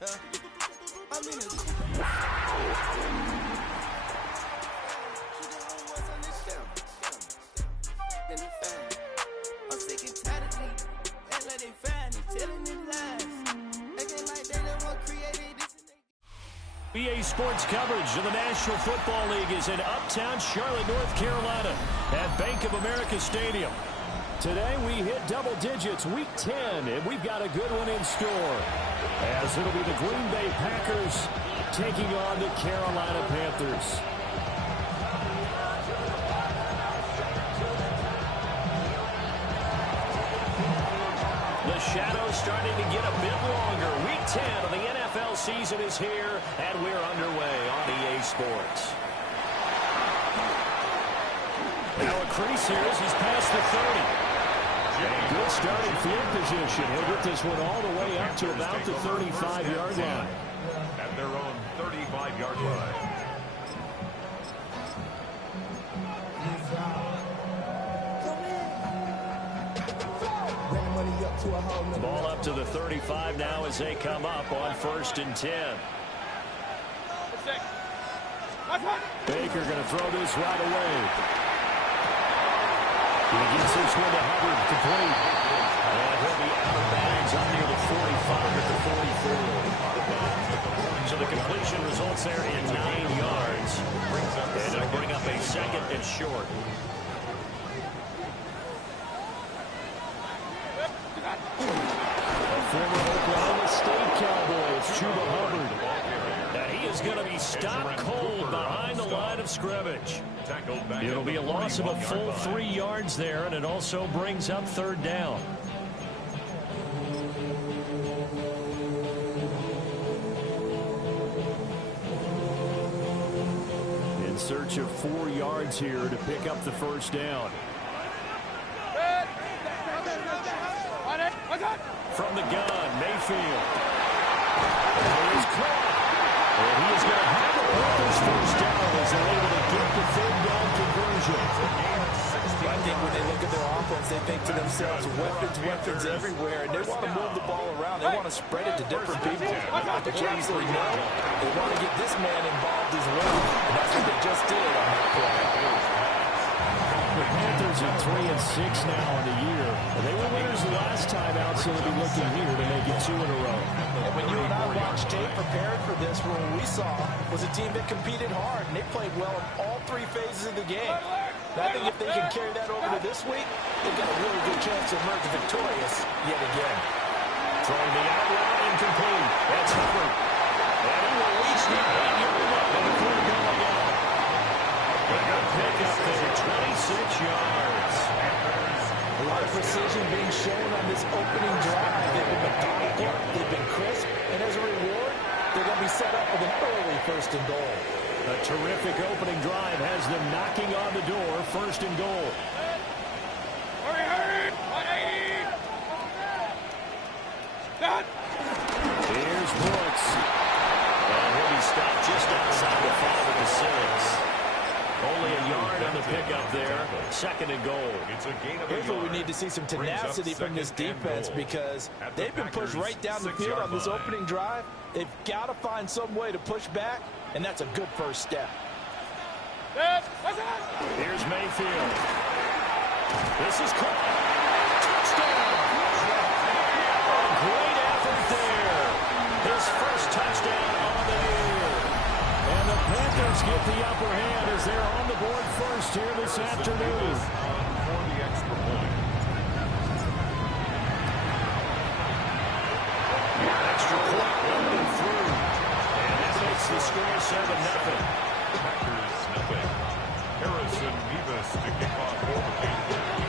EA Sports coverage of the National Football League is in uptown Charlotte, North Carolina at Bank of America Stadium. Today we hit double digits, week 10, and we've got a good one in store, as it'll be the Green Bay Packers taking on the Carolina Panthers. The shadow's starting to get a bit longer. Week 10 of the NFL season is here, and we're underway on EA Sports. Now a crease here as he's past the 30. Good starting field position. He'll get this one all the way up to about the 35-yard line. At their own 35-yard line. Ball up to the 35 now as they come up on 1st and 10. Baker going to throw this right away. He gets this one to Hubbard, complete. And he'll be out of bounds up near the 45 at the 44. So the completion results there in 9 yards. And it'll bring up a 2nd and short. Former Oklahoma State Cowboy, it's Chuba Hubbard. And he is going to be stopped cold behind the line of scrimmage. It'll be a loss of a full 3 yards there, and it also brings up 3rd down. In search of 4 yards here to pick up the 1st down. From the gun, Mayfield. He's caught. And he is going to have the Panthers 1st down as they're able to get the 3rd down conversion. I think when they look at their offense, they think to themselves, weapons everywhere, and they want to move the ball around. They want to spread it to different people. But the absolutely know they want to get this man involved as well, and that's what they just did on that play. The Panthers are 3-6 now in the year. They were winners the last time out, so they'll be looking here to make it 2 in a row. And when you and I watched tape preparing for this, what we saw was a team that competed hard, and they played well in all 3 phases of the game. And I think if they can carry that over to this week, they've got a really good chance to emerge victorious yet again. Throwing the out route incomplete. That's Hubbard. And he will reach the 8-yard line before going out. A good pickup there, 26 yards. A lot of precision being shown on this opening drive. They've been methodical, they've been crisp, and as a reward, they're going to be set up with an early 1st and goal. A terrific opening drive has them knocking on the door, 1st and goal. Hurry! 180! Done! Here's Brooks. And he'll be stopped just outside the 5 of the 6. Only a yard on the pickup there. 2nd and goal. Here's where we need to see some tenacity from this defense, because they've been pushed right down the field on this opening drive. They've got to find some way to push back, and that's a good 1st step. Here's Mayfield. This is caught. Touchdown. Great effort there. His 1st touchdown on the year. And the Panthers get the upper hand as they're on the board 1st here this afternoon. For the extra point. Extra point running through. And that makes the score 7-0. Packers nothing. Harrison Mevis to kick off for the Panthers.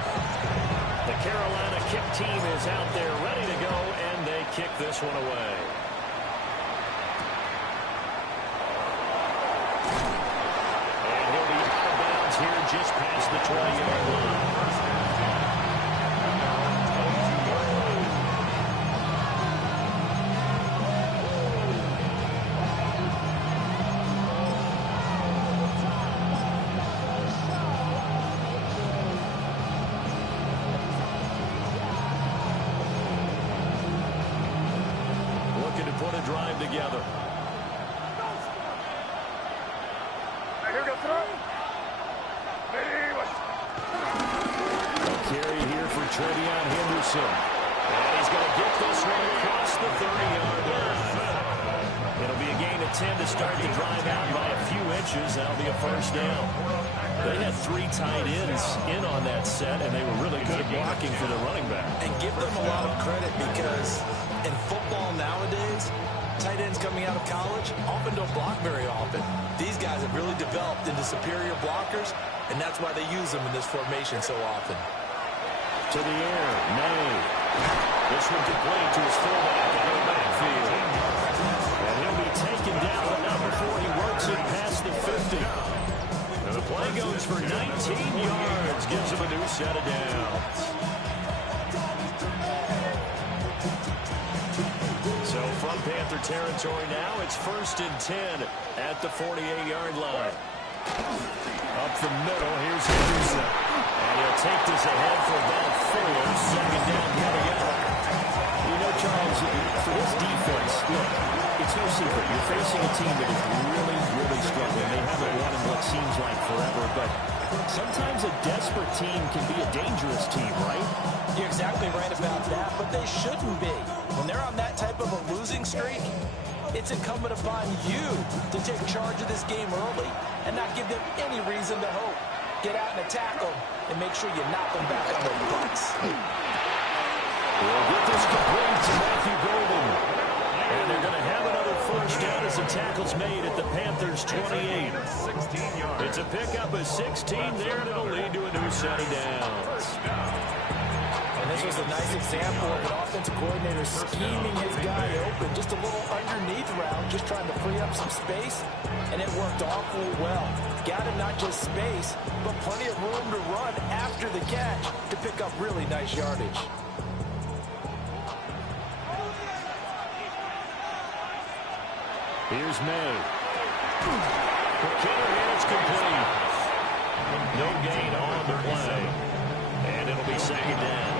The Carolina kick team is out there ready to go, and they kick this one away. Here just past the 20-yard line. Looking to put a drive together. A carry here for Trevion Henderson. And he's going to get this one across the 30-yard line. It'll be a gain of 10 to start the drive out by a few inches. That'll be a first down. They had 3 tight ends in on that set, and they were really good at blocking for the running back. And give them a lot of credit because in football nowadays, tight ends coming out of college often don't block very often. These guys have really developed into superior blockers, and that's why they use them in this formation so often. To the air, May. This one complete to his fullback out of the backfield. And he'll be taken down, but not before he works it past the 50. And the play goes for 19 yards, gives him a new set of downs. So from Panther territory now, it's 1st and 10 at the 48-yard line. Up the middle, here's Henderson. And he'll take this ahead for about 4. Second down coming up. You know, Charles, for this defense, look, it's no secret. You're facing a team that is really, really struggling. They haven't won in what seems like forever, but sometimes a desperate team can be a dangerous team, right? You're exactly right about that, but they shouldn't be. When they're on that type of a losing streak, it's incumbent upon you to take charge of this game early and not give them any reason to hope. Get out and attack them and make sure you knock them back on their butts. We'll get this complete to Matthew Golden. And they're going to have another first down as the tackle's made at the Panthers' 28. It's a pickup of 16 there, and it'll lead to a new set of downs. And this was a nice example of an offensive coordinator scheming his guy open. Just a little underneath route, just trying to free up some space, and it worked awfully well. Got him not just space, but plenty of room to run after the catch to pick up really nice yardage. Here's May. McKinnon, and it's complete. No gain on the play. And it'll be second down.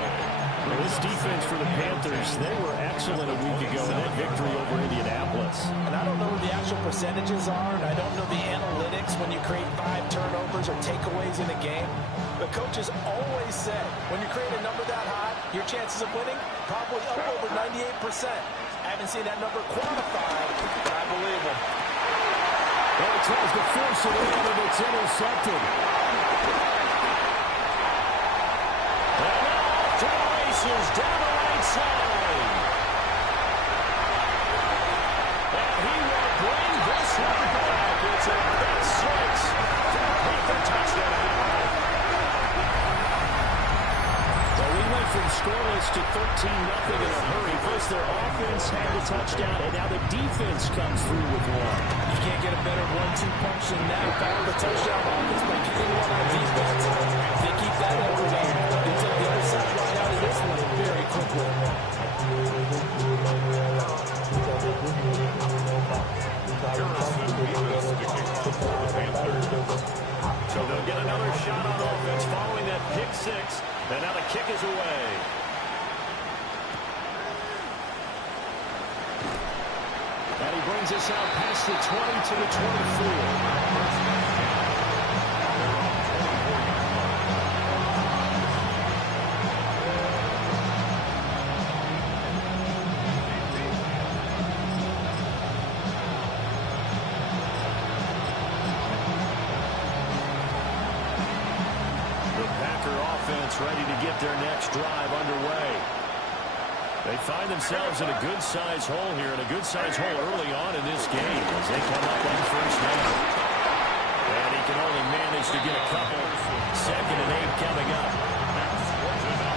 Well, this defense for the Panthers, they were excellent a week ago in that victory over Indianapolis. And I don't know what the actual percentages are, and I don't know the analytics when you create 5 turnovers or takeaways in a game. But coaches always said, when you create a number that high, your chances of winning probably up over 98%. I haven't seen that number quantified, but I believe him. And he tries to force it in, and it's intercepted. And off to the races down the right side. And he will bring this one back. It's a big 6 for a Panther touchdown. Well, we went from scoreless to 13-0 in a hurry. First, their offense had a touchdown, and now the defense comes through with one. You can't get a better 1-2 punch than that. Found the touchdown offense by getting one on defense. If they keep that up, they take the other side right out of this one very quickly. So they'll get another shot on offense following that pick 6. And now the kick is away. And he brings us out past the 20 to the 24. Ready to get their next drive underway. They find themselves in a good-sized hole here, and a good-sized hole early on in this game as they come up on first down. And he can only manage to get a couple. 2nd and 8 coming up.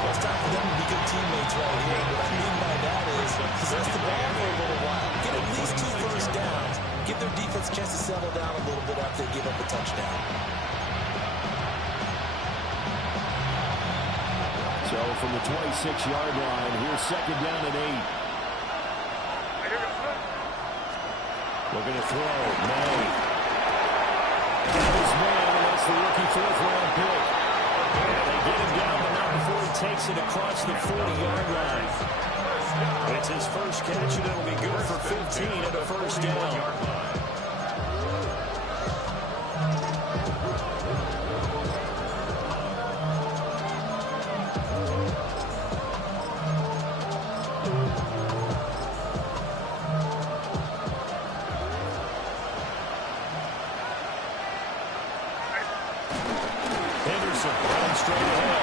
Well, it's time for them to be good teammates right here. What I mean by that is possess the ball for a little while. Get at least 2 first downs. Give their defense a chance to settle down a little bit after they give up a touchdown. So from the 26-yard line, here's 2nd down and 8. Looking to throw. May. That is man, and that's the rookie 4th-round pick. And they get him down, but not before he takes it across the 40-yard line. It's his first catch, and it'll be good for 15 at a first down. Henderson running straight ahead.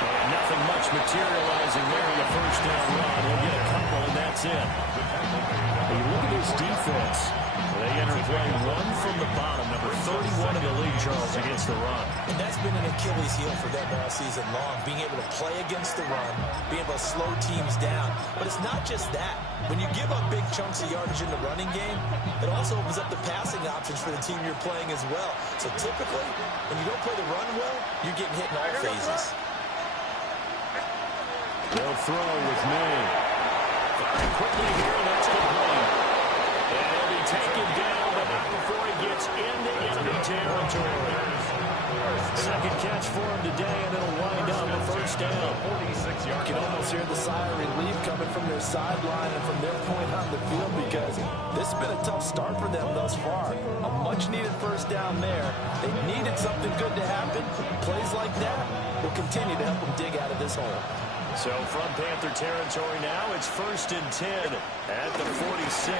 And nothing much materializing there in the first down run. He'll get a couple, and that's it. Hey, look at this defense. They enter play one from the bottom, number 31 in the league, Charles, against the run. And that's been an Achilles heel for them all season long, being able to play against the run, being able to slow teams down. But it's not just that. When you give up big chunks of yardage in the running game, it also opens up the passing options for the team you're playing as well. So typically, when you don't play the run well, you're getting hit in all phases. They'll throw with May. Firing quickly here, and that's complete. And he'll be taken down, but not before he gets into enemy territory. Second catch for him today, and it'll wind up a first down. You can almost hear the sigh of relief coming from their sideline and from their point on the field, because this has been a tough start for them thus far. A much-needed first down there. They needed something good to happen. Plays like that will continue to help them dig out of this hole. So from Panther territory now, it's 1st and 10 at the 46.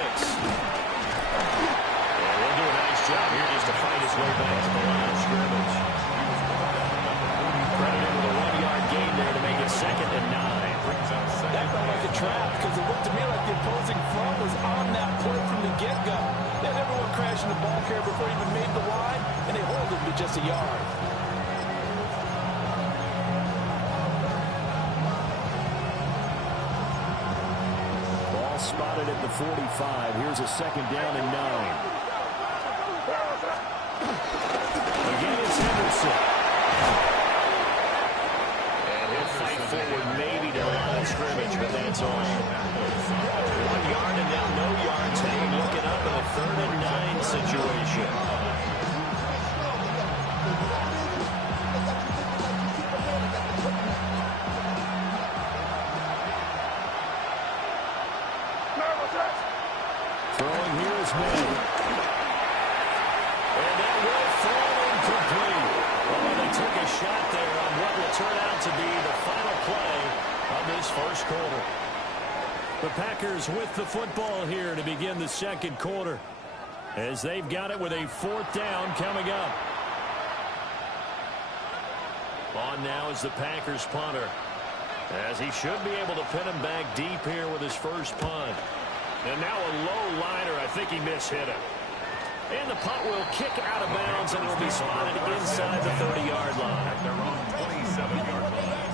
And he'll do a nice job here just to fight his way back to the line of scrimmage. Credited with a 1-yard gain there to make it 2nd and 9. That felt like a trap, because it looked to me like the opposing front was on that play from the get-go. They had everyone crashing the ball carrier before he even made the line, and they hold him to just a yard. Spotted at the 45. Here's a 2nd down and 9. Again, it's Henderson. And he'll fight forward maybe to the line of scrimmage, but that's all. 1 yard and now no yards. They looking up in a 3rd and 9 situation. Throwing here is May. And that will fall incomplete. Oh, they took a shot there on what will turn out to be the final play of this first quarter. The Packers with the football here to begin the second quarter, as they've got it with a 4th down coming up. On now is the Packers punter, as he should be able to pin him back deep here with his first punt. And now a low liner. I think he mishit it. And the punt will kick out of bounds, and it will be spotted inside the 30-yard line. At their own 27-yard line.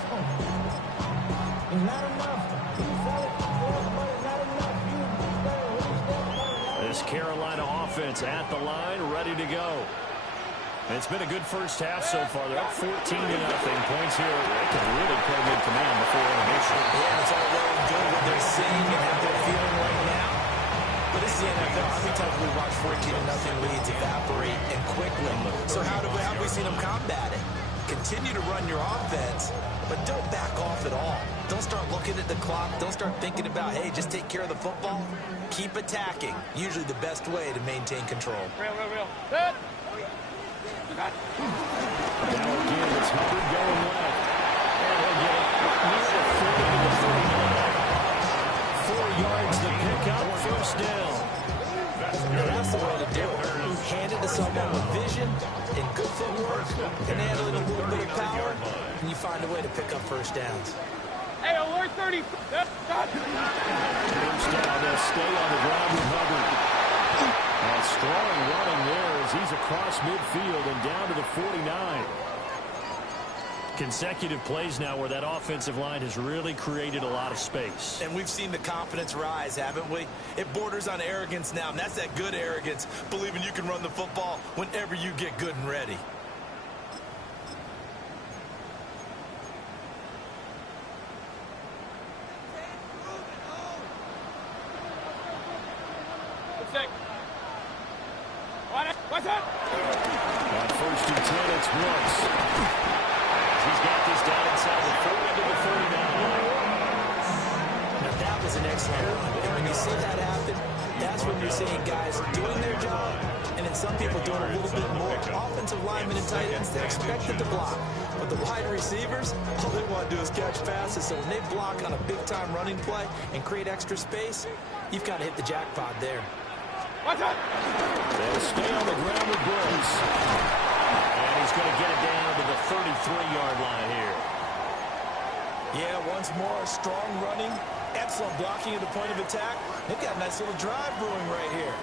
This Carolina offense at the line, ready to go. And it's been a good first half so far. They're up 14-0. Points here. They can really put them in command before intermission. Yeah, it's all well and good what they're seeing and how they're feeling right now. But this is the NFL. How many times have we watched 14-0 leads evaporate and quickly? So how have we seen them combat it? Continue to run your offense, but don't back off at all. Don't start looking at the clock. Don't start thinking about, hey, just take care of the football. Keep attacking. Usually the best way to maintain control. Real. Good. Now again, it's Hubbard going left. And he'll get it near the 40 to the 39. 4 yards to pick up, first down. That's the way to do it. Hand it to someone with vision and good footwork, and handle it a little bit of power, and you find a way to pick up first downs. Hey, alert 30. First down, they'll stay on the ground with Hubbard. And strong running there as he's across midfield and down to the 49. Consecutive plays now where that offensive line has really created a lot of space. And we've seen the confidence rise, haven't we? It borders on arrogance now, and that's that good arrogance, believing you can run the football whenever you get good and ready. What's that? On 1st and 10, it's Woods. He's got this down inside the 40 to the 39. Now that was an excellent run. And when you see that happen, that's That's when you're seeing guys doing their job, and then some people doing a little bit more. Offensive linemen and tight ends, they're expected to block. But the wide receivers, all they want to do is catch passes. So when they block on a big-time running play and create extra space, you've got to hit the jackpot there. They'll stay on the ground with Brooks. And he's going to get it down to the 33-yard line here. Yeah, once more, strong running, excellent blocking at the point of attack. They've got a nice little drive brewing right here.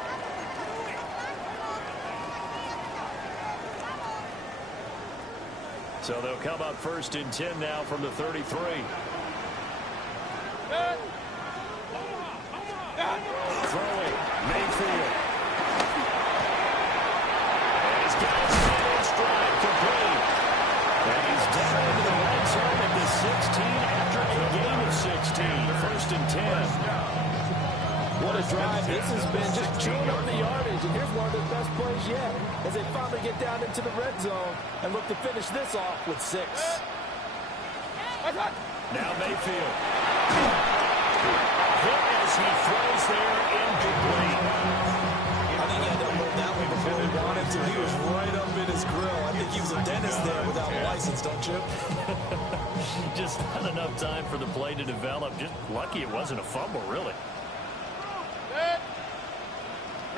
So they'll come up 1st and 10 now from the 33. Throwing, Mayfield. And he's got his hand in stride, complete. And he's down into the red zone at the 16 after a gain of 16. 1st and 10. What a drive. This has been just chewing up the yardage. And here's one of their best plays yet as they finally get down into the red zone and look to finish this off with 6. Now Mayfield. Hit as he throws there, incomplete. I think he had to hold that one before he wanted to. He was right up in his grill. I think he was a dentist there without a license, don't you? Just not enough time for the play to develop. Just lucky it wasn't a fumble, really.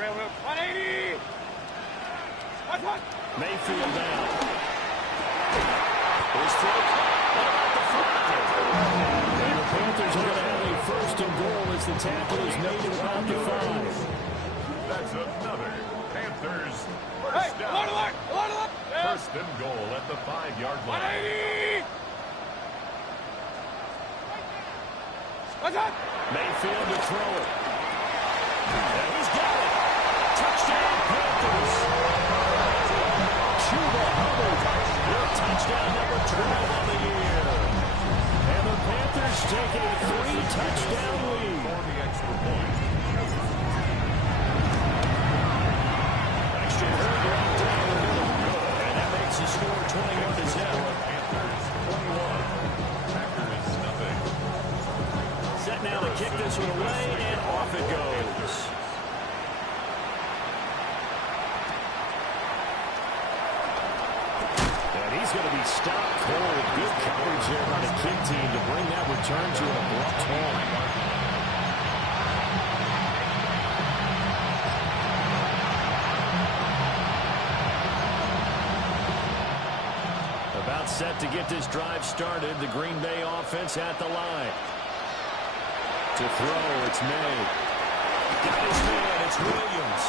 180. Mayfield down. His throw. What about the flag? And the Panthers are going to have a 1st and goal as the tackle is made at about the 5. That's another Panthers Hey, first down. alert! 1st and goal at the 5-yard line. 180. Mayfield to throw it. And he's got it. Touchdown, Panthers. Chuba Hubbard with touchdown number 12 on the year. And the Panthers take a 3-touchdown lead. For the extra point. Extra point right down the middle. And that makes the score 21-0. Panthers 21. Packers nothing. Set now to kick this one away, and off it goes. And he's going to be stopped cold. Good coverage there by the kick team to bring that return to an abrupt halt. About set to get this drive started. The Green Bay offense at the line. To throw, it's May. Got his man, it's Williams.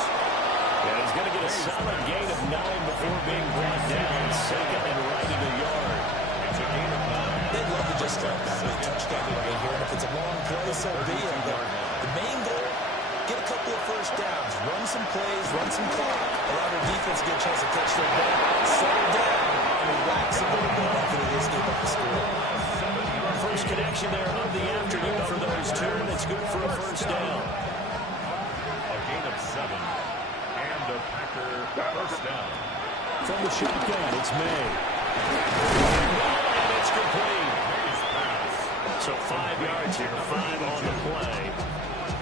And he's going to get a solid gain of 9 before being brought down. 2nd and right in the yard. It's a gain of 9. They'd love to just start back with a touchdown right here. And if it's a long play, so be it. But the main goal, get a couple of first downs. Run some plays, run some clock. Allow their defense to get a chance to catch their ball. Settle down and relax a little bit after they escape up the score. First connection there of the afternoon for those two, and it's good for a first down. A gain of 7. And a Packer first down. From the shotgun, it's May. And it's complete. May's pass. So 5 yards here, 5 on the play.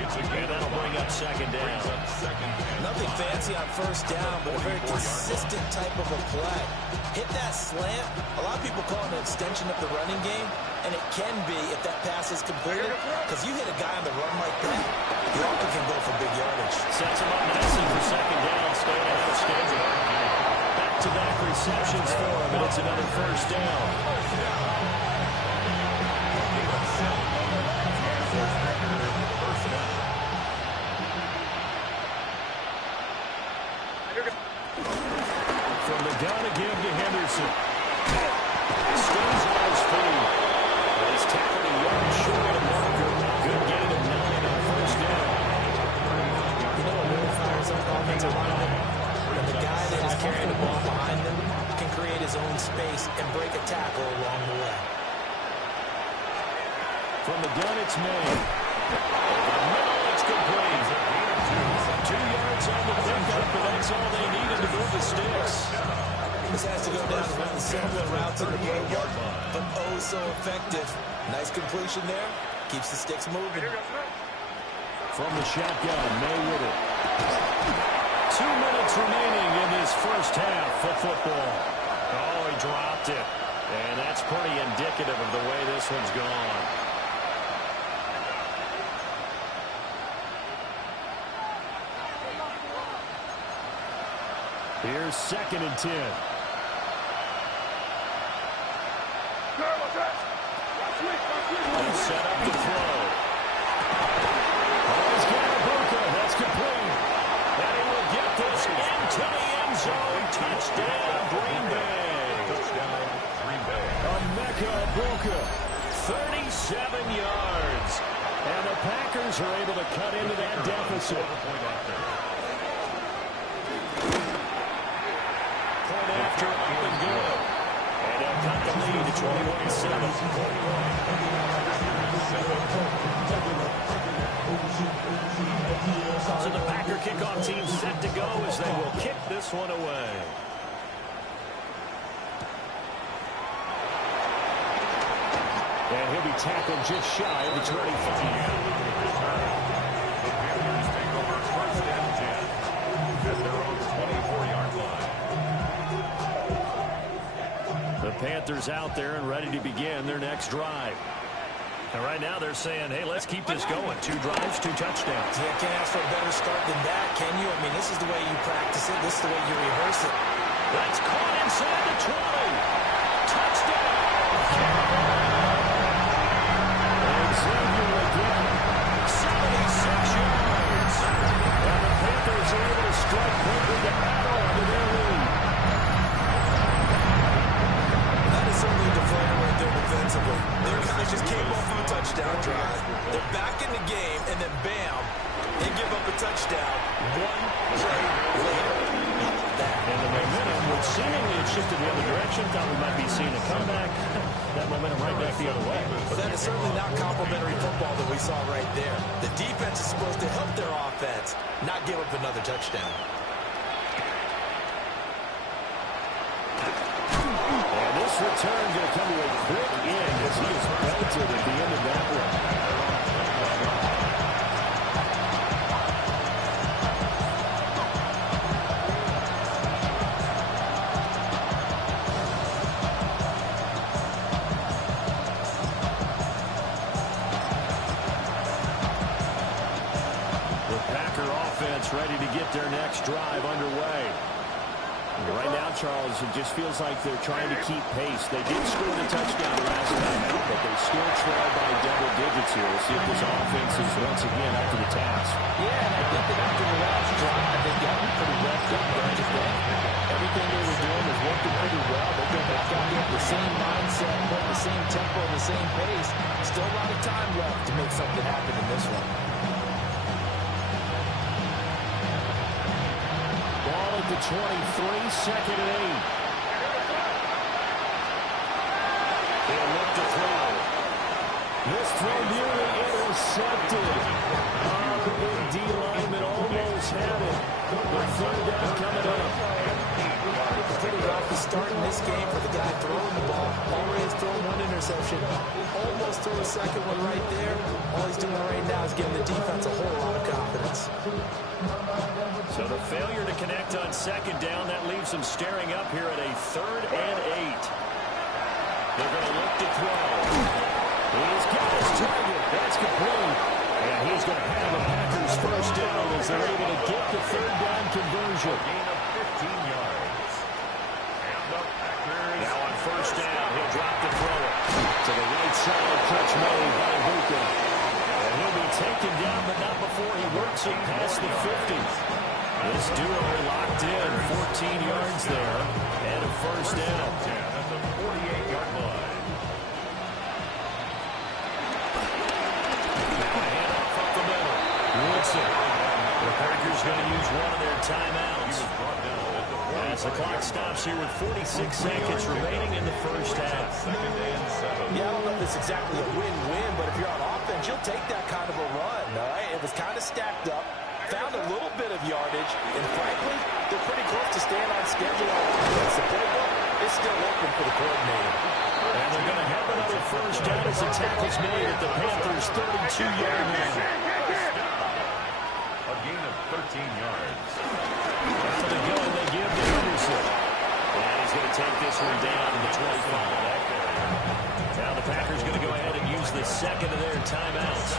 It's a gain And that'll bring up 2nd down. second down. Nothing fancy on first down, but a very consistent type of a play. Hit that slant. A lot of people call it an extension of the running game, and it can be if that pass is completed, because you hit a guy on the run like that, he often can go for big yardage. Sets him up nicely for 2nd down, staying out of schedule. Back-to-back receptions for him, and it's another first down. From the gun again to Henderson. Stays on his feet. And he's tackled a yard short of the marker. Good gain of 9 on first down. You know what really fires up offensive linemen? When the guy that is carrying the ball behind them can create his own space and break a tackle along the way. From the gun, it's May. No, it's complete. 2 yards on the pickup, but that's all they needed to move the sticks. This has to go down to one of the simpler routes in the playbook, but oh so effective. Nice completion there. Keeps the sticks moving. From the shotgun, May with it. first half of football. Oh, he dropped it. And that's pretty indicative of the way this one's gone. Here's 2nd and 10. He's set up to throw. Oh, he's got Ibuka. That's complete. And he will get this into the end zone. Touchdown, Green Bay. Touchdown, Green Bay. Emeka Ibuka, 37 yards. And the Packers are able to cut into that deficit. Point after up and good. And they'll cut the lead to 21-7. So the Packer kickoff team set to go as they will kick this one away. And he'll be tackled just shy of the 25. The Panthers take over 1st and 10 at their own 24-yard line. The Panthers out there and ready to begin their next drive. And right now they're saying, hey, let's keep this going. 2 drives, 2 touchdowns. Yeah, can't ask for a better start than that, can you? I mean, this is the way you practice it. This is the way you rehearse it. That's caught inside the 20. Touchdown. And Xavier again, 76 yards. And the Panthers are able to strike quickly to add on to their lead. That is certainly a deflator right there defensively. Their guys just came off of a touchdown drive. They're back in the game, and then bam, they give up a touchdown 1 play later. And the momentum would seemingly have shifted the other direction. Thought we might be seeing a comeback. That momentum right back the other way. But that is certainly not complimentary football that we saw right there. The defense is supposed to help their offense, not give up another touchdown. And this return going to come to a quick end as he is belted at the end of that one. The Packer offense ready to get their next drive underway. Right now, Charles, it just feels like they're trying to keep pace. They did score the touchdown last time out, but they still trail by double digits here. We'll see if this offense is once again up to the task. Yeah, and I think that after the last drive, they got pretty wrapped up there today. Everything they were doing was working pretty well. They go back out there with the same mindset, playing the same tempo, the same pace. Still a lot of time left to make something happen in this one. Ball at the 23, 2nd and 8. They'll look to throw. This throw nearly intercepted. The big D lineman almost had it. The 3rd down coming up. Pretty rough to start in this game for the guy throwing the ball. Already has thrown 1 interception. Almost threw a 2nd one right there. All he's doing right now is giving the defense a whole lot of confidence. So the failure to connect on 2nd down, that leaves them staring up here at a 3rd and 8. They're going to look to throw. He's got his target. That's complete. And he's going to have a Packers first down as they're able to get the 3rd down conversion. Gain of 15 yards. Now on 1st down, he'll drop the throw. To the right side, catch made by Ibuka. And he'll be taken down, but not before he works it past the 50. This duo locked in, 14 yards there, and a first down. 10 at the 48-yard line. Now a handoff up the middle. Woodson. The Packers going to use one of their timeouts. He was brought down at the 45. As the clock stops here with 46 seconds remaining in the first half. 2nd and 7. Yeah, I don't know if it's exactly a win-win, but if you're on offense, you'll take that kind of a run, all right? It was kind of stacked up, found a little bit of yardage, and frankly, they're pretty close to staying on schedule on offense. The playbook is still open for the coordinator. And they're going to have another first down as the tackle's made at the Panthers' 32-yard line. A gain of 13 yards. So they go and they give to Henderson. And he's going to take this one down to the 25. Now the Packers going to go ahead and use the second of their timeouts.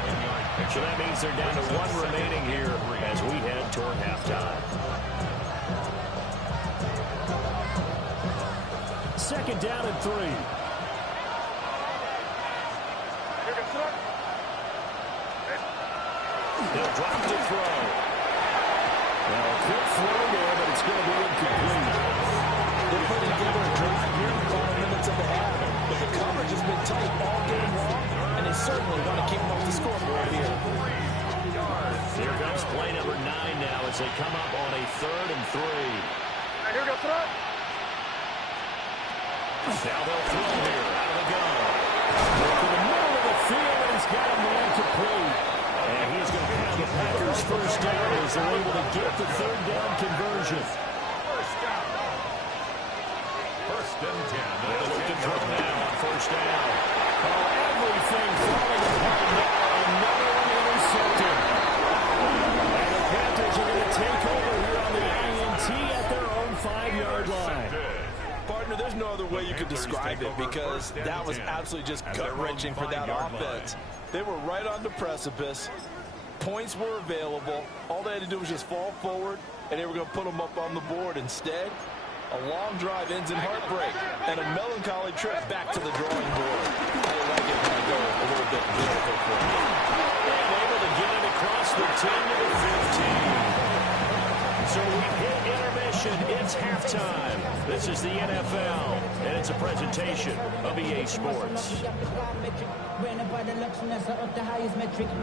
So that means they're down to one remaining here as we head toward halftime. Second down and 3. They'll drop to throw. Well, a quick throw there, but it's going to be incomplete. They're putting together a drive here in the final minutes of the half. But the coverage has been tight all game long, and they certainly want to keep them off the scoreboard here. Here comes play number 9 now as they come up on a 3rd and 3. Here we go, throw. Now they'll throw here out of the gun. To the middle of the field, and he's got a man complete. And he's going to have the Packers first down as they're able to get the 3rd down conversion. First down. First and 10. They'll look to throw now on first down. Oh, everything falling apart now. Another one intercepted. And the Panthers are going to take over here on the INT at their own 5-yard line. Partner, there's no other way you could describe it because that was absolutely just gut-wrenching for that offense. They were right on the precipice. Points were available. All they had to do was just fall forward, and they were going to put them up on the board. Instead, a long drive ends in heartbreak and a melancholy trip back to the drawing board. I like it when I go a little bit lyrical for me. And able to get it across the 10 to the 15. So we hit intermission. It's halftime. This is the NFL, and it's a presentation of EA Sports.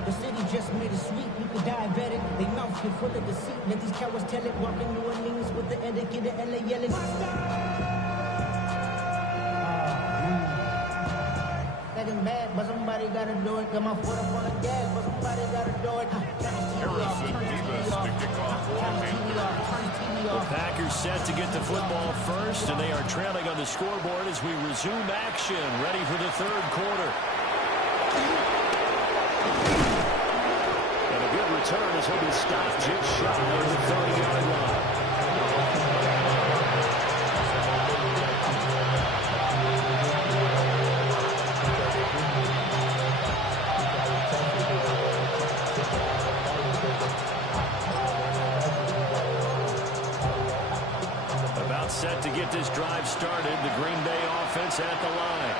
The city just made it sweet. People diabetic. They mouth get full of deceit. Let these cowards tell it. Walking New Orleans with the etiquette and LA yelling. Getting mad, but somebody gotta do it. Got my foot up on the gas, but somebody gotta do it. Harrison Davis to kick off for The Packers set to get the football first, and they are trailing on the scoreboard as we resume action, ready for the 3rd quarter. And a good return as he'll be stopped just shy of the 30-yard line. Set to get this drive started. The Green Bay offense at the line.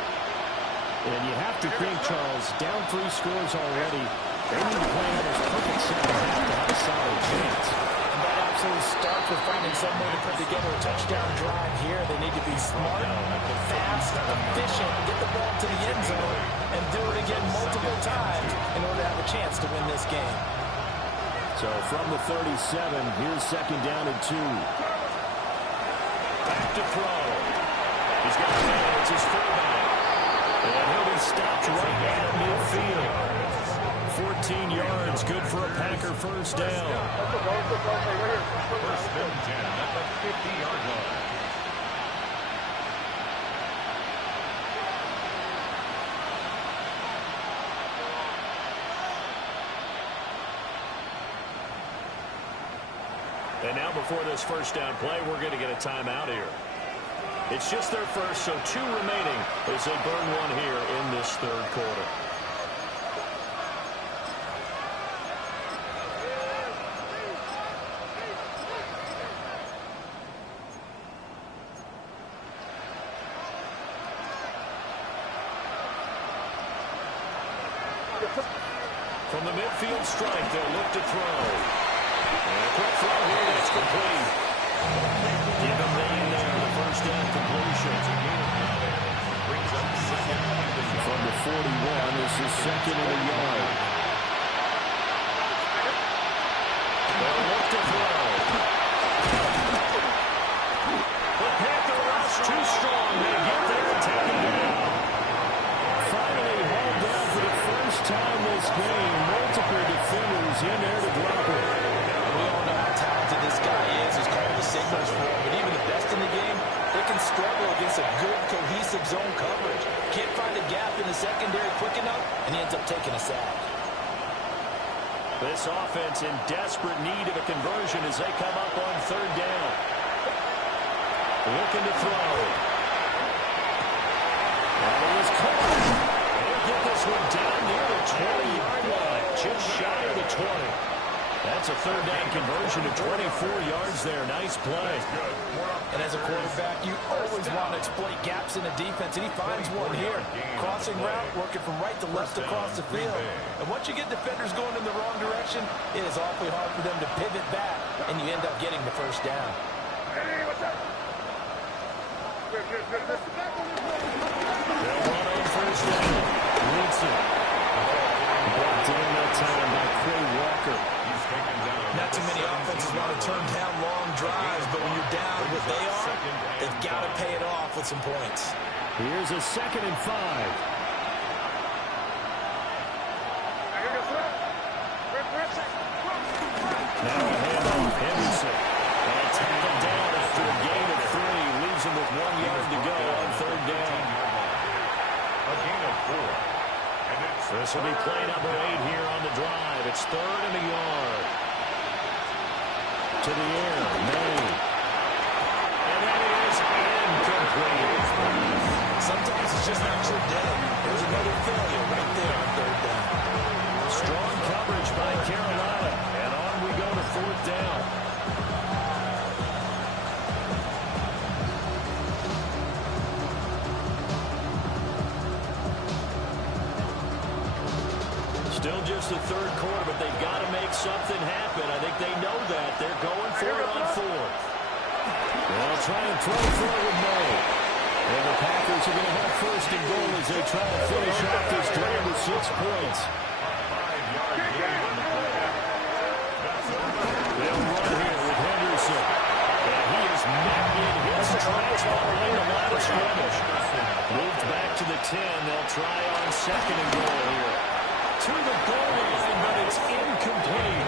And you have to think, Charles, down 3 scores already. They need to play in this perfect second half to have a solid chance. And that absolutely starts with finding some way to put together a touchdown drive here. They need to be smart, fast, efficient, get the ball to the end zone, and do it again multiple times in order to have a chance to win this game. So from the 37, here's second down and 2. Back to throw. He's got a man. It's his fullback. And he'll be stopped right at midfield. 14 yards. Good for a Packer first down. first and 10 at the 50-yard line. And now before this first down play, we're going to get a timeout here. It's just their first, so 2 remaining as they burn one here in this 3rd quarter. From the midfield strike, they'll look to throw. And a quick throw here, it's complete. Give them the in there, the first down completion. From the 41, this is second and a yard. They'll look to throw. The Panther rush too strong. They get there and take him down. Finally hauled down for the first time this game. Multiple defenders in there to drop it. We all know how talented this guy is. He's called the signals for him. But even the best in the game, they can struggle against a good, cohesive zone coverage. Can't find a gap in the secondary quick enough, and he ends up taking a sack. This offense in desperate need of a conversion as they come up on third down. Looking to throw. And it was caught. They'll get this one down near the 20-yard line. Just shy of the 20. That's a third down conversion of 24 yards there. Nice play. And as a quarterback, you always want to exploit gaps in the defense, and he finds one here. Crossing route, working from right to left across the field. And once you get defenders going in the wrong direction, it is awfully hard for them to pivot back, and you end up getting the first down. Hey, what's up? They'll run on first down. Woodson. Brought down that time by Quay Walker. Not too many offenses want to turn down long drives, but when you're down what they are, they've got to pay it off with some points. Here's a 2nd and 5. Now a handoff. Henderson. And tackled down after a gain of 3. Leaves him with 1 yard to go on third down. A gain of 4. This will be play number 8 here on the drive. It's 3rd and a yard. To the air, May. And that is incomplete. Sometimes it's just not your day. There's another failure right there on third down. Strong coverage by Carolina. And on we go to 4th down. Still just the third quarter, but they've got to make something happen. I think they know that. They're going for it on 4th. They'll try and throw for it with May. And the Packers are going to have 1st and goal as they try to finish off this drive with 6 points. They'll run here with Henderson. And he is met in his tracks behind the line of scrimmage. Moved back to the 10. They'll try on 2nd and goal here. To the goal line, but it's incomplete.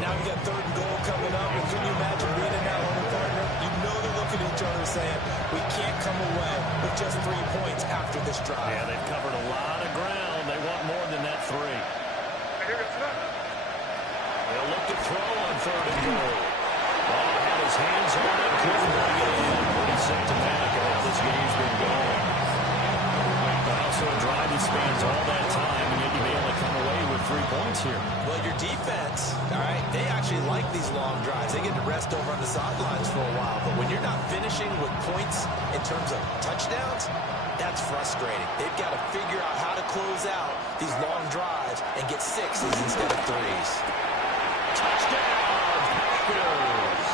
Now you got 3rd and goal coming up, and can you imagine being in that one partner? You know they're looking at each other saying, we can't come away with just 3 points after this drive. Yeah, they've covered a lot of ground. They want more than that 3. They'll look to throw on 3rd and goal. Oh, had his hands on it, couldn't bring it in. Pretty symptomatic of how this game's been going. But also a drive that spans all that time, and yet you may only come away with 3 points here. Well, your defense, all right, they actually like these long drives. They get to rest over on the sidelines for a while. But when you're not finishing with points in terms of touchdowns, that's frustrating. They've got to figure out how to close out these long drives and get 6s instead of 3s. Touchdown, Packers!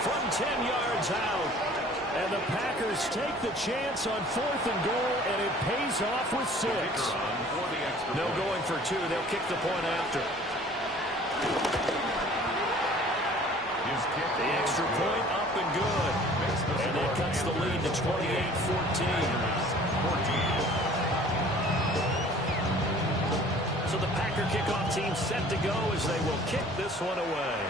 From 10 yards out. And the Packers take the chance on 4th and goal, and it pays off with 6. No going for 2. They'll kick the point after. The extra point up and good. And it cuts the lead to 28-14. So the Packer kickoff team set to go as they will kick this one away.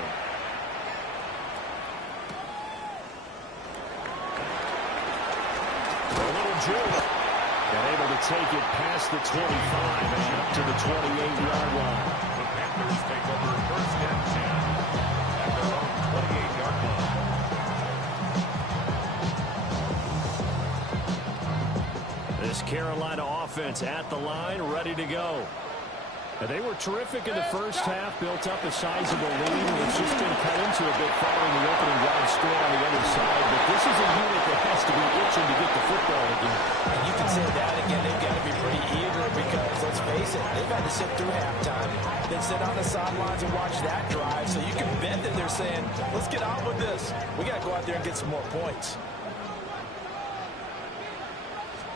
And able to take it past the 25 and up to the 28-yard line. The Panthers take over 1st and 10 at their own 28-yard line. This Carolina offense at the line, ready to go. And they were terrific in the first half, built up a sizable lead, and it's just been cut into a bit following the opening drive score on the other side. But this is a unit that has to be itching to get the football again. And you can say that again, they've got to be pretty eager because, let's face it, they've had to sit through halftime, then sit on the sidelines and watch that drive. So you can bet that they're saying, let's get on with this. We got to go out there and get some more points.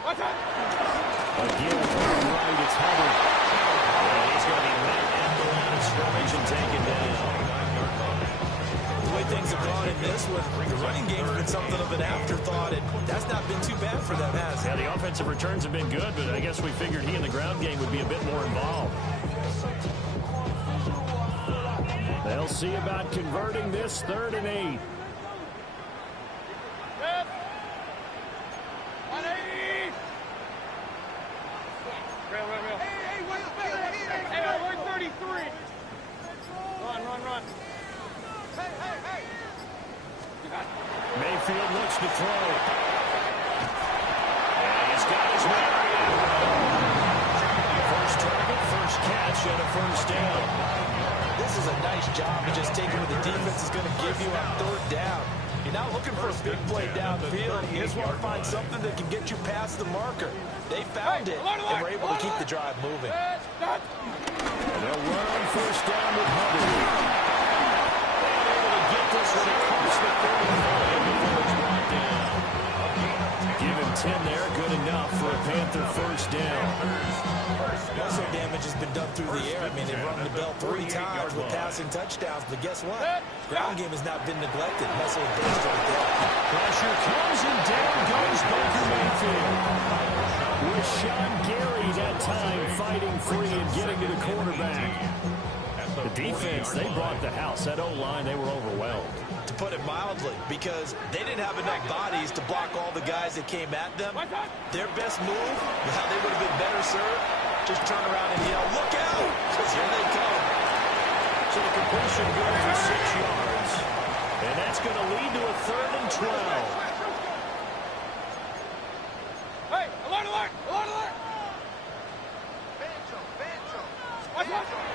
Again, right, it's Hubbard. And he's going to be met at the line of scrimmage and taken down. The way things have gone in this one, the running game's been something of an afterthought, and that's not been too bad for them, has it? Yeah, the offensive returns have been good, but I guess we figured he in the ground game would be a bit more involved. They'll see about converting this 3rd and 8. Mayfield looks to throw. And he's got his man. First target, first catch, and a first down. This is a nice job of just taking what the defense is going to give you on third down. You're not looking for a big play downfield. You just want to find something that can get you past the marker. They found it, and were able to keep the drive moving. And they'll run on first down with Hubbard. And able to get this one across the 35 before it's brought down. Give him 10 there, good enough for a Panther first down. Muscle damage has been done through the air. I mean, they've rung the bell 3 times with passing touchdowns, but guess what? Ground game has not been neglected. Muscle burst right there. Pressure comes and down goes Baker Mayfield. With Sean Gary that time fighting free and getting to the quarterback. The defense, they brought the house. That O-line, they were overwhelmed. To put it mildly, because they didn't have enough bodies to block all the guys that came at them. Their best move, how they would have been better served, just turn around and yell, "Look out!" Because here they come. So the completion goes for 6 yards. And that's going to lead to a 3rd and 12. Hey, alert, alert, alert, alert!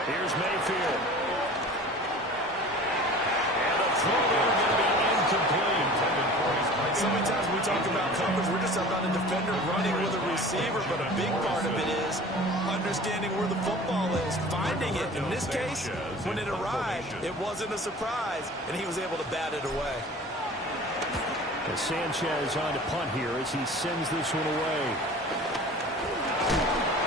Here's Mayfield. And the throw going to be incomplete. So many times when we talk about coverage, we're just about a defender running with a receiver, but a big part of it is understanding where the football is, finding it. In this case, when it arrived, it wasn't a surprise, and he was able to bat it away. As Sanchez on to punt here as he sends this one away.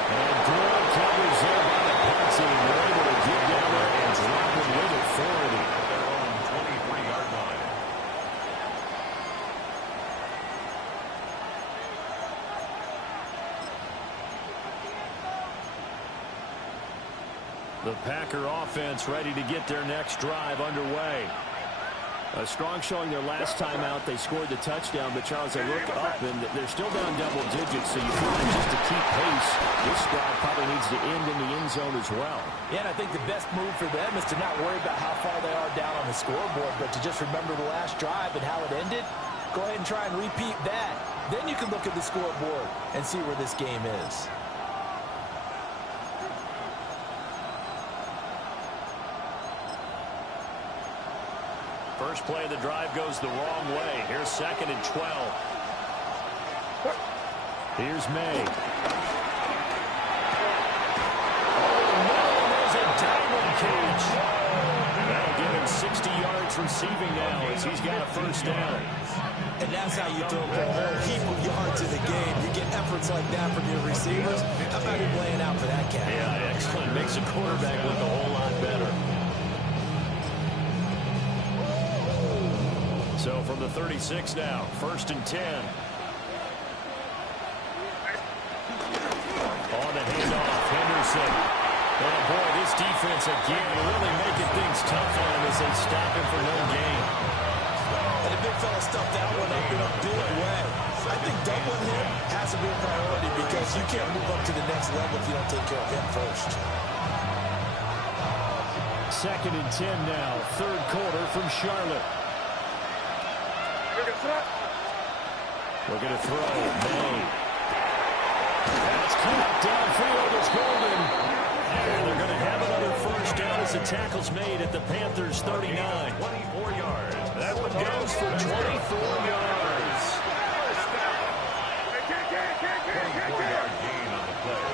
And Doyle covers there by the punt team. They're able to get down there and drop it with authority. Their own 23-yard line. The Packer offense ready to get their next drive underway. A strong showing their last time out. They scored the touchdown, but Charles, they look up and they're still down double digits, so you find just to keep pace, this drive probably needs to end in the end zone as well. Yeah, and I think the best move for them is to not worry about how far they are down on the scoreboard, but to just remember the last drive and how it ended. Go ahead and try and repeat that. Then you can look at the scoreboard and see where this game is. First play of the drive goes the wrong way. Here's 2nd and 12. Here's May. Oh, no, there's a diamond catch. That'll give him 60 yards receiving now as he's got a first down. And that's how you throw a whole heap of yards in the game. You get efforts like that from your receivers. How about him laying out for that catch? Yeah, excellent. Makes the quarterback look a whole lot better. So from the 36 now, 1st and 10. On the handoff, Henderson. Oh, boy, this defense again really making things tough on him as they stop him for no gain. And the big fella stuffed that one up in a big way. I think doubling him has to be a priority because you can't move up to the next level if you don't take care of him first. 2nd and 10 now, 3rd quarter from Charlotte. Looking to throw, May. That's caught downfield, it's Golden. And they're going to have another first down as the tackle's made at the Panthers' 39. 24 yards. That one goes for 24 yards. 24-yard gain on the play.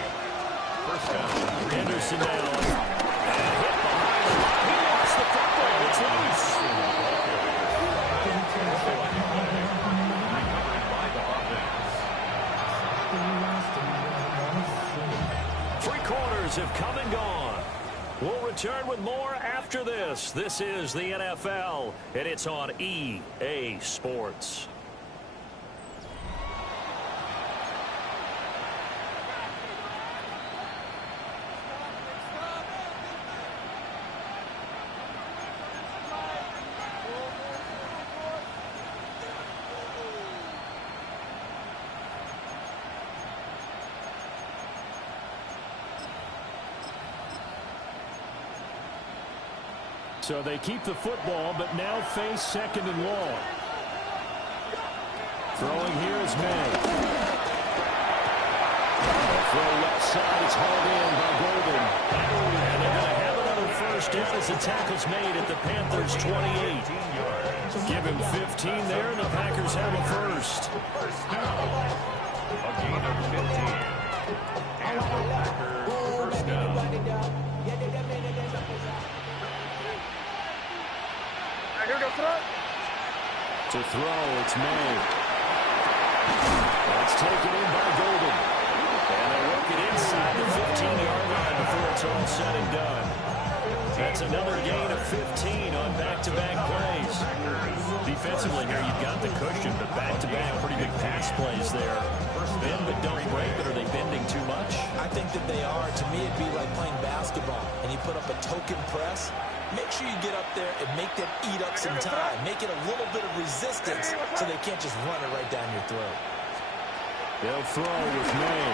First down. Henderson now. And hit behind the line. He lost the football. It's loose. Three quarters have come and gone. We'll return with more after this. This is the NFL, and it's on EA Sports. So they keep the football, but now face second and long. Throwing here is May. Throw left side, it's hauled in by Golden. And they're going to have another first down as the tackle's made at the Panthers' 28. Give him 15 there, and the Packers have a first. A gain of 15. And the Packers first down. To throw, it's May. That's taken in by Golden. And they work it inside the 15-yard line before it's all said and done. That's another gain of 15 on back-to-back plays. Defensively here, you've got the cushion, but back-to-back pretty big pass plays there. Bend but don't break, but are they bending too much? I think that they are. To me, it'd be like playing basketball, and you put up a token press. Make sure you get up there and make them eat up some time. Make it a little bit of resistance so they can't just run it right down your throat. They'll throw with May.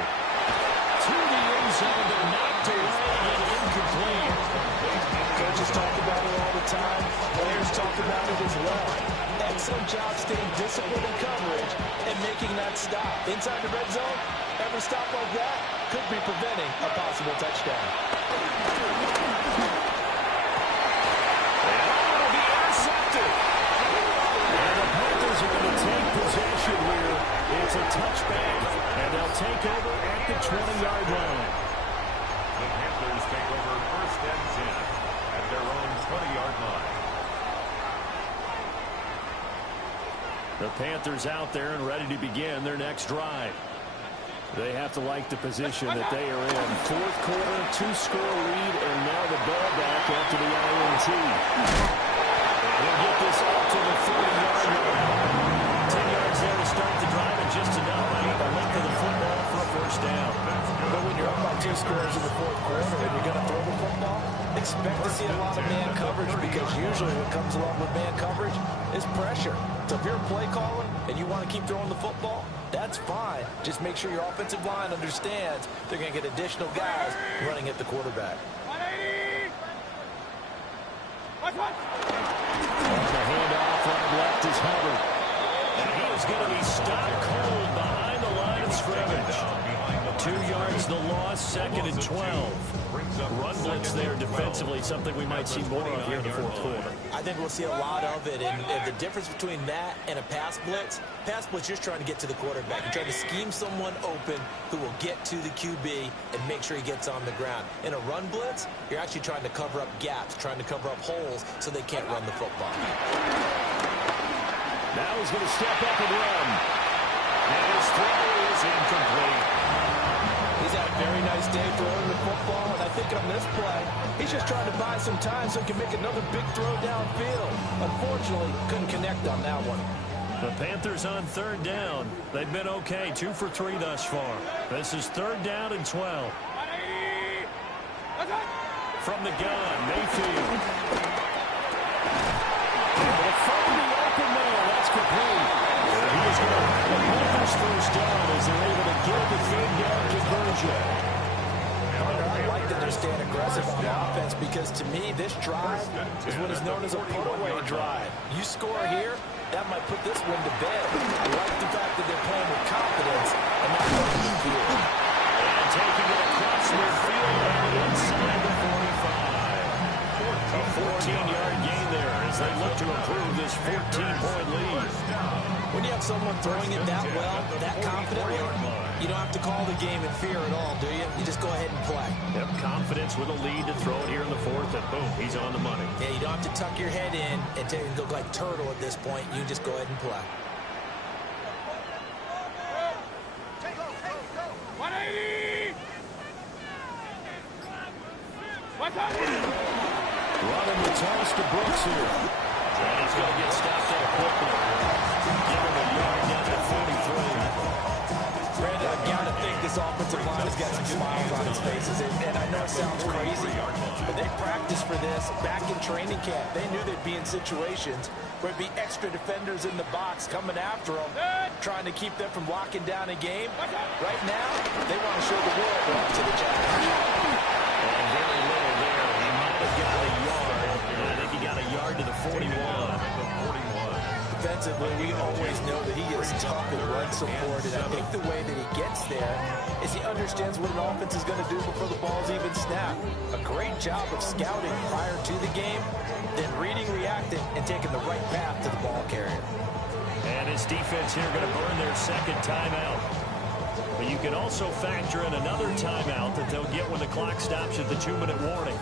To the end zone, but knocked away and incomplete. Coaches talk about it all the time. Players talk about it as well. Excellent job staying disciplined in coverage and making that stop. Inside the red zone, every stop like that could be preventing a possible touchdown. It's a touchback, and they'll take over at the 20-yard line. The Panthers take over first and 10 at their own 20-yard line. The Panthers out there and ready to begin their next drive. They have to like the position that they are in. Fourth quarter, 2-score lead, and now the ball back after the INT. They'll get this up to the 40-yard line. 10 yards there to start the drive, and just enough by the length of the football for a first down. But when you're up by 2 scores in the fourth quarter and you're going to throw the football, expect to see a lot of man coverage, because usually what comes along with man coverage is pressure. So if you're a play caller and you want to keep throwing the football, that's fine. Just make sure your offensive line understands they're going to get additional guys running at the quarterback. 180! Watch. On the handoff, right left is Hubbard. And he is going to be stopped cold behind the line of scrimmage. 2 yards the loss, second and 12. Run blitz there defensively, something we might see more of here in the fourth quarter. I think we'll see a lot of it, and the difference between that and a pass blitz just trying to get to the quarterback. You're trying to scheme someone open who will get to the QB and make sure he gets on the ground. In a run blitz, you're actually trying to cover up gaps, trying to cover up holes so they can't run the football. Now he's going to step up and run. And his throw is incomplete. He's had a very nice day throwing the football, and I think on this play, he's just trying to buy some time so he can make another big throw downfield. Unfortunately, couldn't connect on that one. The Panthers on third down. They've been okay, 2 for 3 thus far. This is third down and 12. 180! From the gun, Mayfield. From the open man, that's complete. He is going to have the Panthers first down as they're able to get the third down conversion. I like that they're staying aggressive on offense, because to me, this drive is what is known as a put-away drive. You score here, that might put this one to bed. I like the fact that they're playing with confidence and not going to the field. And taking it across midfield and inside the 45. A 14-yard gain there as they look to improve this 14-point lead. When you have someone throwing it that well, that confidently, you don't have to call the game in fear at all, do you? You just go ahead and play. Yep, confidence with a lead to throw it here in the fourth, and boom, he's on the money. Yeah, you don't have to tuck your head in and look like turtle at this point. You just go ahead and play. 180! Running the toss to Brooks here. And he's going to get stopped there quickly. Give him a yard down to 43. Brandon, I've got to think this offensive line has got some smiles on its faces. And I know it sounds crazy, but they practiced for this back in training camp. They knew they'd be in situations where it'd be extra defenders in the box coming after them, trying to keep them from locking down a game. Right now, they want to show the world they're up to the challenge. And very little there. He might have got a yard, and I think he got Defensively, we always know that he is tough in run support, and I think the way that he gets there is he understands what an offense is going to do before the ball's even snapped. A great job of scouting prior to the game, then reading, reacting, and taking the right path to the ball carrier. And his defense here going to burn their second timeout. But you can also factor in another timeout that they'll get when the clock stops at the 2-minute warning.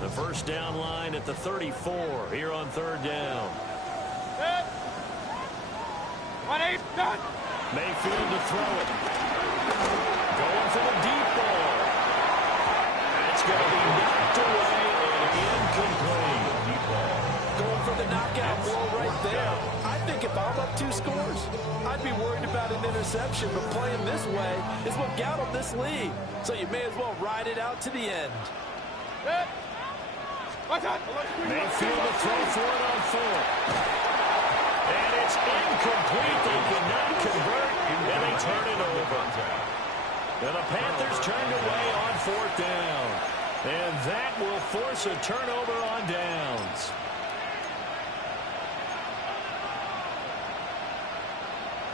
The first down line at the 34 here on third down. Mayfield to throw it. Going for the deep ball. It's going to be knocked away and incomplete. Going for the knockout blow right there. I think if I'm up 2 scores, I'd be worried about an interception, but playing this way is what got him this lead. So you may as well ride it out to the end. Mayfield to throw for it on 4th. And it's incomplete. They could not convert, and they turn it over. And the Panthers turned away on 4th down. And that will force a turnover on downs.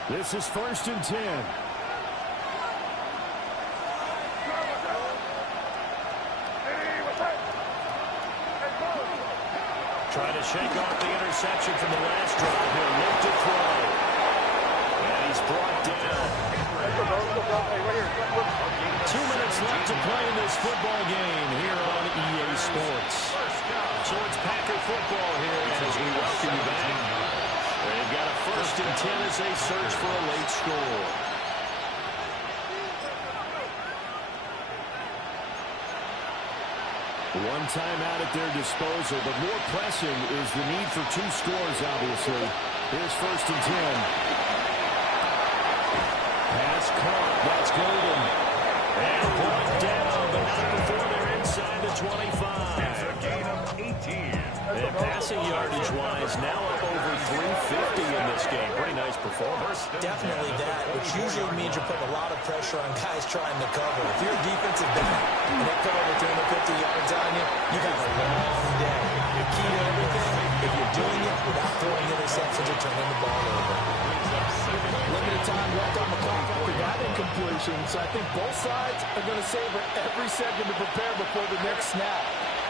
This is 1st and 10. Trying to shake off the interception from the last drive here. Look to throw. And he's brought down. 2 minutes left to play in this football game here on EA Sports. So it's Packer football here as we welcome you back. They've got a 1st and 10 as they search for a late score. One timeout at their disposal, but more pressing is the need for 2 scores, obviously. Here's 1st and 10. Pass caught. That's Golden. And brought down, but not before they're inside the 25. It's a gain of 18. And passing yardage-wise, now up over 350 in this game. Pretty nice performance. Definitely that, which usually means you're putting a lot of pressure on guys trying to cover. If you're a defensive back and they come over 250 yards on you, you've had a long day. The key to everything, if you're doing it without throwing interceptions or turning the ball over. Limited time left on the clock after that incompletion, so I think both sides are going to savor every second to prepare before the next snap.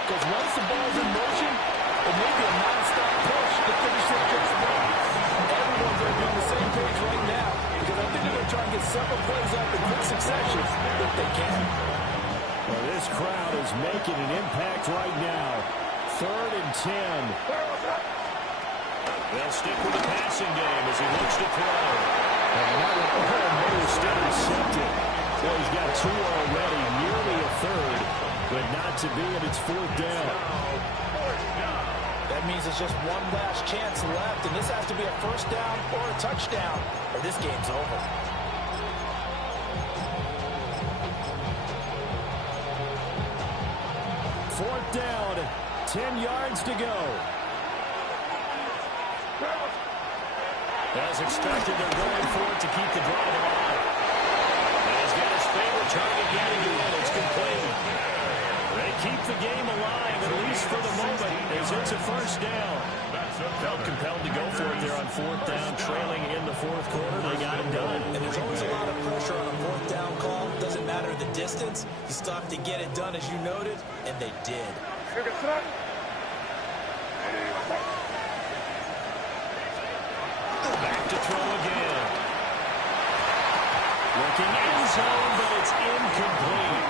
Because once the ball's in motion, it may be a non-stop push to finish it just right. Everyone's going to be on the same page right now because I think they're going to try and get several plays off in quick succession if they can. Well, this crowd is making an impact right now. 3rd and 10. They'll stick with the passing game as he looks to throw. And that one almost intercepted. Well, he's got 2 already, nearly a 3rd, but not to be, and it's 4th down. That means it's just one last chance left, and this has to be a 1st down or a touchdown, or this game's over. Fourth down, 10 yards to go. As expected, they're going for it to keep the drive alive. And he's got his favorite target yet again. It's complete. They keep the game alive, at least for the moment, as it's a 1st down. Felt compelled to go for it there on 4th down, trailing in the 4th quarter. They got it done. And there's always a lot of pressure on a 4th down call. Doesn't matter the distance. You still have to get it done, as you noted, and they did. Back to throw again. Looking end zone, but it's incomplete.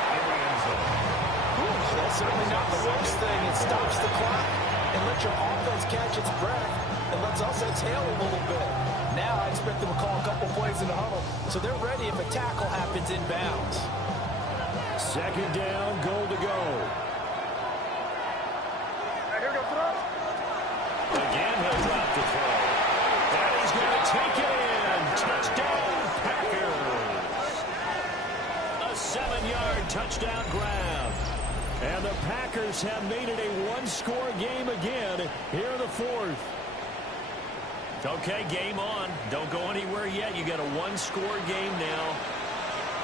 That's certainly not the worst thing. It stops the clock and lets your offense catch its breath and lets us exhale a little bit. Now I expect them to call a couple plays in the huddle so they're ready if a tackle happens inbounds. 2nd down, goal to go. Again, he'll drop the throw. And he's going to take it in. Touchdown, Packers. A 7-yard touchdown grab. And the Packers have made it a 1-score game again here in the 4th. Okay, game on. Don't go anywhere yet. You got a 1-score game now.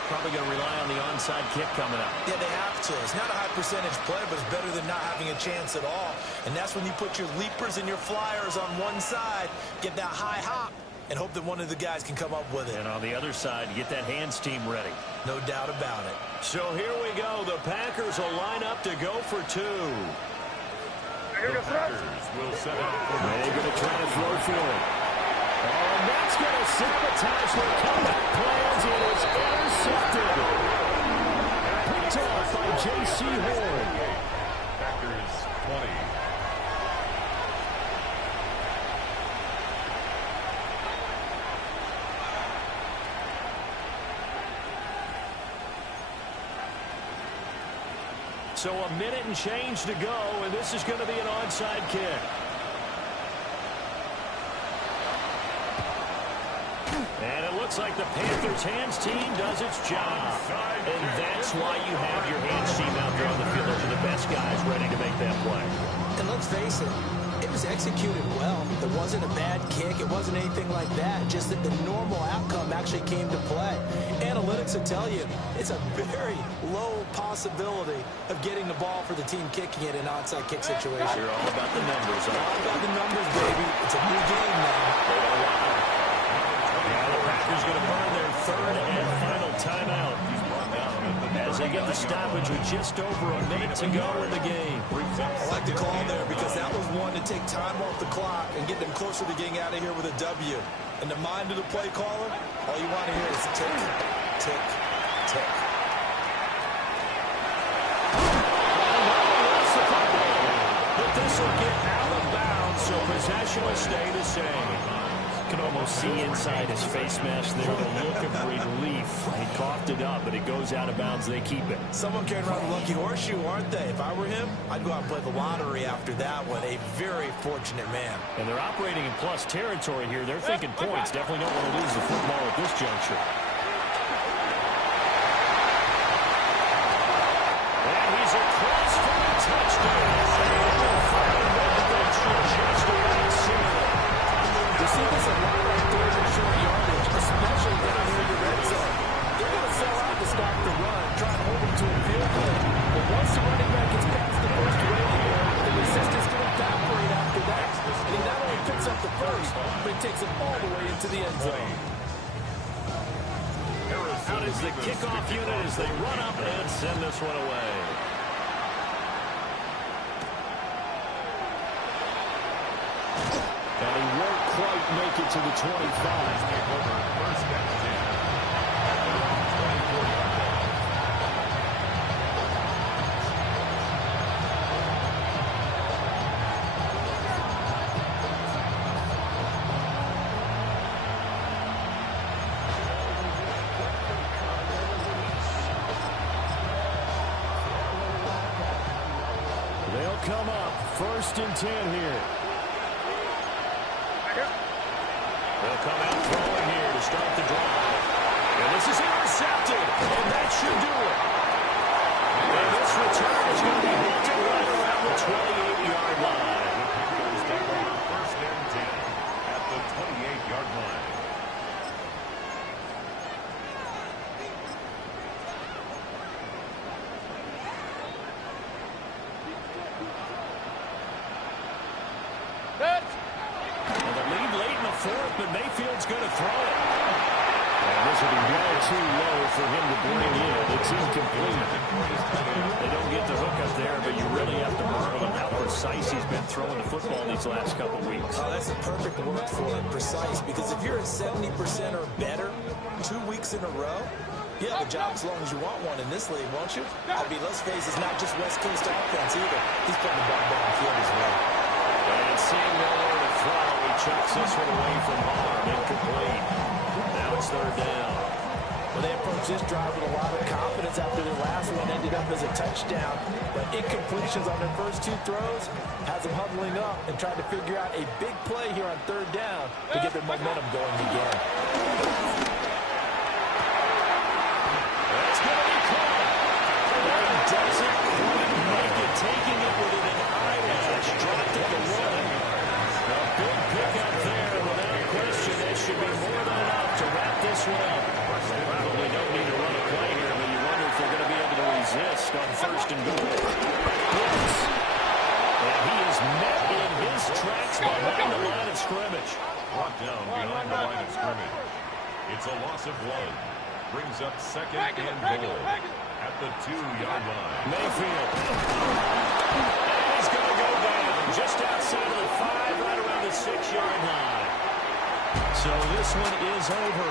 Probably going to rely on the onside kick coming up. Yeah, they have to. It's not a high percentage play, but it's better than not having a chance at all. And that's when you put your leapers and your flyers on one side, get that high hop, and hope that one of the guys can come up with it. And on the other side, get that hands team ready. No doubt about it. So here we go. The Packers will line up to go for two. The Packers will set up for They're going to try to throw for it. Oh, and that's going to sabotage their comeback plans. It is intercepted. Picked off by J.C. Horn. Packers 20. So a minute and change to go, and this is going to be an onside kick. And it looks like the Panthers' hands team does its job. And that's why you have your hands team out there on the field. Those are the best guys ready to make that play. And let's face it, it was executed well. It wasn't a bad kick. It wasn't anything like that. Just that the normal outcome actually came to play. Analytics will tell you it's a very low possibility of getting the ball for the team kicking it in an onside kick situation. You're all about the numbers. All about the numbers, baby. It's a new game now. They don't lie. Now the Packers going to burn their third and final timeout as they get the stoppage with just over a minute to go in the game. I like the call there because that was one to take time off the clock and get them closer to getting out of here with a W. In the mind of the play caller, all you want to hear is tick, tick, tick. But this will get out of bounds, so possession will stay the same. You can almost see inside his face mask there the look of relief. He coughed it up, but it goes out of bounds. They keep it. Someone carrying around the lucky horseshoe, aren't they? If I were him, I'd go out and play the lottery after that one. A very fortunate man. And they're operating in plus territory here. They're thinking points. Definitely don't want to lose the football at this juncture. And he's across for a touchdown. You see this a lot on third and short yardage, especially down here in the red zone. They're going to sell out to stop the run, try and hold them to a field goal. But once the running back gets past the first radio, the resistance can evaporate after that. And he not only picks up the first, but he takes it all the way into the end zone. Out is the kickoff unit as they run up and send this one away. And he won't quite make it to the 25. First and 10. They'll come up first and 10 here. They'll come out throwing here to start the drive. And this is intercepted, and that should do it. And this return is going to be halted right around the 28-yard line. First and 10 at the 28-yard line. And the lead late in the fourth, but Mayfield's going to throw it. And this will be well too low for him to bring in. It's incomplete. They don't get the hook up there, but you really have to marvel at how precise he's been throwing the football these last couple weeks. Oh, that's the perfect word for it, precise, because if you're at 70% or better 2 weeks in a row, you have a job as long as you want one in this league, won't you? I mean, let's face it, it's not just West Coast offense either. He's putting the ball downfield as well. And seeing nowhere to throw, he chucks this one away from harm. Incomplete. Now it's third down. Well, they approached this drive with a lot of confidence after their last one ended up as a touchdown. But incompletions on their first two throws has them huddling up and trying to figure out a big play here on third down to get their momentum going again. That's going to be caught. And doesn't quite make it, taking it with an eye lash. Dropped at the one. A big pickup there. Without question, that should be more than enough to wrap this one up. They probably don't need to run a play on first and goal. Hits. And he is met in his tracks behind the line of scrimmage. Brought down behind the line of scrimmage. It's a loss of 1. Brings up second and goal at the 2-yard line. Mayfield. And he's going to go down just outside of the 5, right around the 6-yard line. So this one is over.